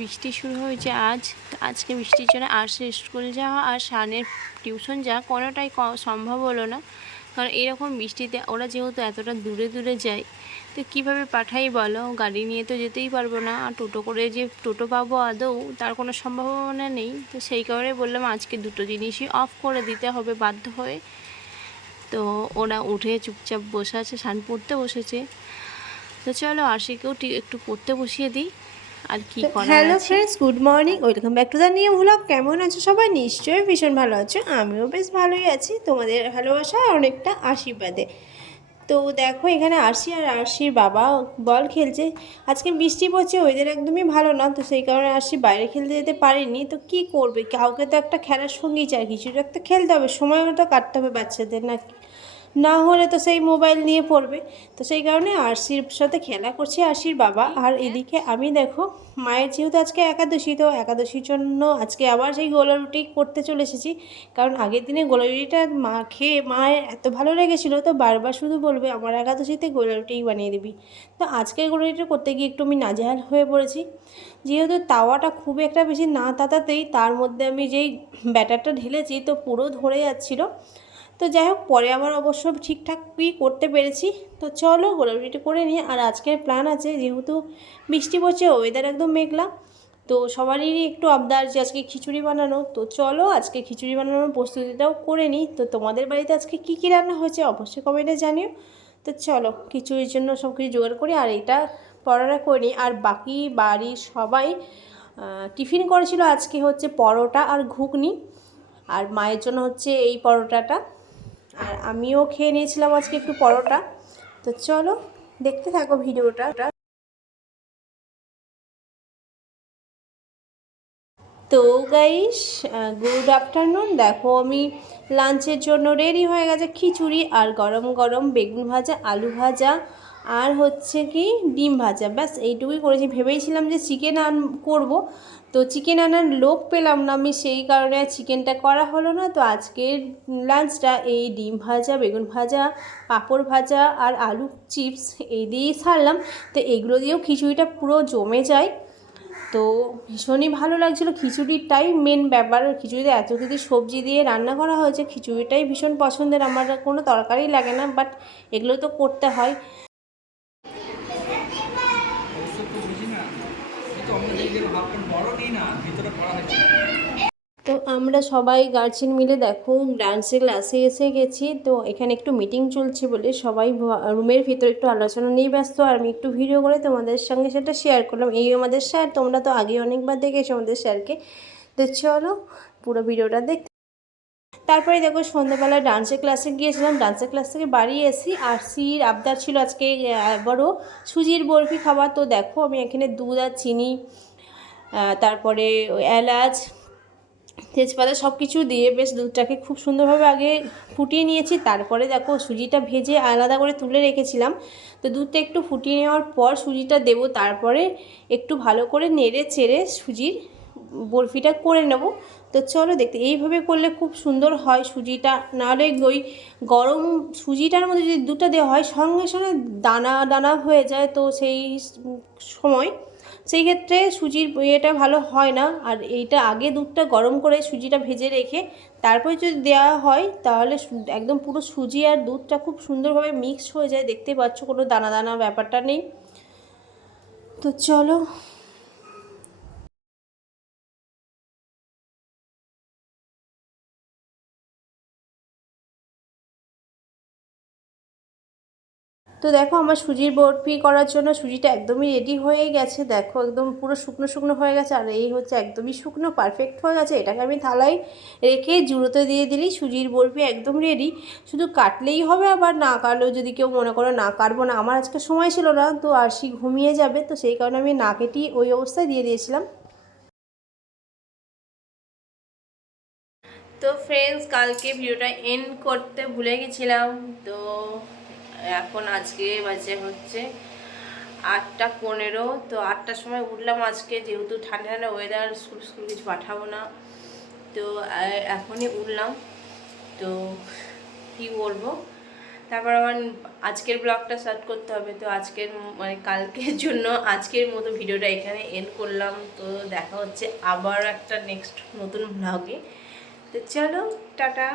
বৃষ্টি শুরু হয়েছে আজ। আজকে বৃষ্টির জন্য আরশি স্কুল যাওয়া আর শানের টিউশন যাওয়া কোনোটাই সম্ভব হলো না, কারণ এরকম বৃষ্টিতে ওরা যেহেতু এতটা দূরে দূরে যায়, তো কীভাবে পাঠাই বলো? গাড়ি নিয়ে তো যেতেই পারবো না, আর টোটো করে যে টোটো পাবো আদৌ তার কোনো সম্ভাবনা নেই। তো সেই কারণে বললাম আজকে দুটো জিনিসই অফ করে দিতে হবে বাধ্য হয়ে। তো ওরা উঠে চুপচাপ বসে আছে, শান পড়তে বসেছে। তো চলো আরশিকেও একটু পড়তে বসিয়ে দিই, আর কি করার হ্যালো আছে। Friends, good morning, welcome back to the new vlog. কেমন আছো সবাই? নিশ্চয়ই ভীষণ ভালো আছো। আমিও বেশ ভালোই আছি, তোমাদের ভালোবাসা আর অনেকটা আশীর্বাদে। তো দেখো এখানে আরশি আর আরশির বাবা বল খেলছে। আজকে বৃষ্টি পড়ছে, ওয়েদার একদমই ভালো না, তো সেই কারণে আরশি বাইরে খেলতে যেতে পারেনি। তো কি করবে, কাউকে তো একটা খেলার সঙ্গী চাই, কিছু একটা খেলতে হবে, সময় মতো কাটতে হবে বাচ্চাদের, না হলে তো সেই মোবাইল নিয়ে পড়বে। তো সেই কারণে আরশির সাথে খেলা করছে আরশির বাবা। আর এদিকে আমি দেখো মায়ের যেহেতু আজকে একাদশী, তো একাদশীর জন্য আজকে আবার সেই গোলা রুটি করতে চলে এসেছি। কারণ আগের দিনে গোলা রুটিটা মা খেয়ে মায়ের এত ভালো লেগেছিলো, তো বারবার শুধু বলবে আমার একাদশীতে গোলা রুটিই বানিয়ে দিবি। তো আজকের গোলা রুটিটা করতে গিয়ে একটু আমি নাজেহাল হয়ে পড়েছি, যেহেতু তাওয়াটা খুব একটা বেশি না তাতাতেই তার মধ্যে আমি যেই ব্যাটারটা ঢেলেছি তো পুরো ধরে যাচ্ছিলো। তো যাই হোক, পরে আবার অবশ্য ঠিকঠাকই করতে পেরেছি। তো চলো গোলাগুলিটি করে নিই। আর আজকের প্ল্যান আছে, যেহেতু বৃষ্টি পড়ছে, ওয়েদার একদম মেঘলা, তো সবারই একটু আবদার যে আজকে খিচুড়ি বানানো। তো চলো আজকে খিচুড়ি বানানোর প্রস্তুতিটাও করে নিই। তো তোমাদের বাড়িতে আজকে কী কী রান্না হয়েছে অবশ্যই কমেন্টে জানিও। তো চলো খিচুড়ির জন্য সব কিছু জোগাড় করি, আর এটা পরোটা করে নিই। আর বাকি বাড়ির সবাই টিফিন করেছিল আজকে হচ্ছে পরোটা আর ঘুগনি, আর মায়ের জন্য হচ্ছে এই পরোটাটা, আর আমিও খেয়ে নিয়েছিলাম আজকে একটু পরোটা। তো চলো দেখতে থাকো ভিডিওটা। তো গাইস, গুড আফটারনুন। দেখো আমি লাঞ্চের জন্য রেডি হয়ে গেছে খিচুড়ি আর গরম গরম বেগুন ভাজা, আলু ভাজা, আর হচ্ছে কি ডিম ভাজা। ব্যাস এইটুকুই করেছি। ভেবেছিলাম যে চিকেন করব, তো চিকেন আনার লোক পেলাম না আমি, সেই কারণে চিকেনটা করা হলো না। তো আজকের লাঞ্চটা এই ডিম ভাজা, বেগুন ভাজা, পাঁপড় ভাজা আর আলু চিপস এই দিয়েই সারলাম। তো এগুলো দিয়েও খিচুড়িটা পুরো জমে যায়। তো ভীষণই ভালো লাগছিলো। খিচুড়িটাই মেন ব্যাপার। খিচুড়িতে এত কিছু সবজি দিয়ে রান্না করা হয়েছে, খিচুড়িটাই ভীষণ পছন্দের আমার। কোনো তরকারি লাগে না, বাট এগুলো তো করতে হয়। তো আমরা সবাই গার্জেন মিলে দেখো ডান্সের ক্লাসে এসে গেছি। তো এখানে একটু মিটিং চলছে বলে সবাই রুমের ভিতরে একটু আলোচনা নিয়ে ব্যস্ত, আর আমি একটু ভিডিও করে তোমাদের সঙ্গে সেটা শেয়ার করলাম। এই আমাদের স্যার, তোমরা তো আগে অনেকবার দেখেছো আমাদের স্যারকে। তো চলো পুরো ভিডিওটা দেখতে। তারপরে দেখো সন্ধ্যাবেলা ডান্সের ক্লাসে গিয়েছিলাম, ডান্সের ক্লাস থেকে বাড়ি এসি। আরশির আবদার ছিল আজকে বড় সুজির বরফি খাবার। তো দেখো আমি এখানে দুধ আর চিনি, তারপরে এলাচ, তেজপাতা সব কিছু দিয়ে বেশ দুধটাকে খুব সুন্দরভাবে আগে ফুটিয়ে নিয়েছি। তারপরে দেখো সুজিটা ভেজে আলাদা করে তুলে রেখেছিলাম। তো দুধটা একটু ফুটিয়ে নেওয়ার পর সুজিটা দেবো, তারপরে একটু ভালো করে নেড়ে চেড়ে সুজির বরফিটা করে নেব। তো চলো দেখতে, এইভাবে করলে খুব সুন্দর হয় সুজিটা। নাহলে ওই গরম সুজিটার মধ্যে যদি দুধটা দেওয়া হয় সঙ্গে সঙ্গে দানা দানা হয়ে যায়, তো সেই সময় সেই ক্ষেত্রে সুজির ইয়েটা ভালো হয় না। আর এইটা আগে দুধটা গরম করে সুজিটা ভেজে রেখে তারপরে যদি দেওয়া হয়, তাহলে একদম পুরো সুজি আর দুধটা খুব সুন্দরভাবে মিক্সড হয়ে যায়। দেখতে পাচ্ছ কোনো দানা দানা ব্যাপারটা নেই। তো চলো তো দেখো আমার সুজির বরফি করার জন্য সুজিটা একদমই রেডি হয়ে গেছে। দেখো একদম পুরো শুকনো শুকনো হয়ে গেছে, আর এই হচ্ছে একদমই শুকনো পারফেক্ট হয়ে গেছে। এটাকে আমি থালায় রেখে জুড়োতে দিয়ে দিলেই সুজির বরফি একদম রেডি। শুধু কাটলেই হবে, আবার না কাটলেও যদি কেউ মনে করো না কাটবো না, আমার আজকে সময় ছিল না, তো আরশি ঘুমিয়ে যাবে, তো সেই কারণে আমি না কেটেই ওই অবস্থায় দিয়ে দিয়েছিলাম। তো ফ্রেন্ডস, কালকে ভিডিওটা এন্ড করতে ভুলে গেছিলাম। তো এখন আজকে বাজে হচ্ছে 8টা 15। তো 8টার সময় উঠলাম আজকে, যেহেতু ঠান্ডা ঠান্ডা ওয়েদার, স্কুল স্কুল কিছু পাঠাবো না, তো এখনই উঠলাম। তো কী বলবো, তারপর আবার আজকের ব্লগটা স্টার্ট করতে হবে। তো আজকের মানে কালকের জন্য আজকের মতো ভিডিওটা এখানে এন্ড করলাম। তো দেখা হচ্ছে আবার একটা নেক্সট নতুন ব্লগে। তো চলো টাটা।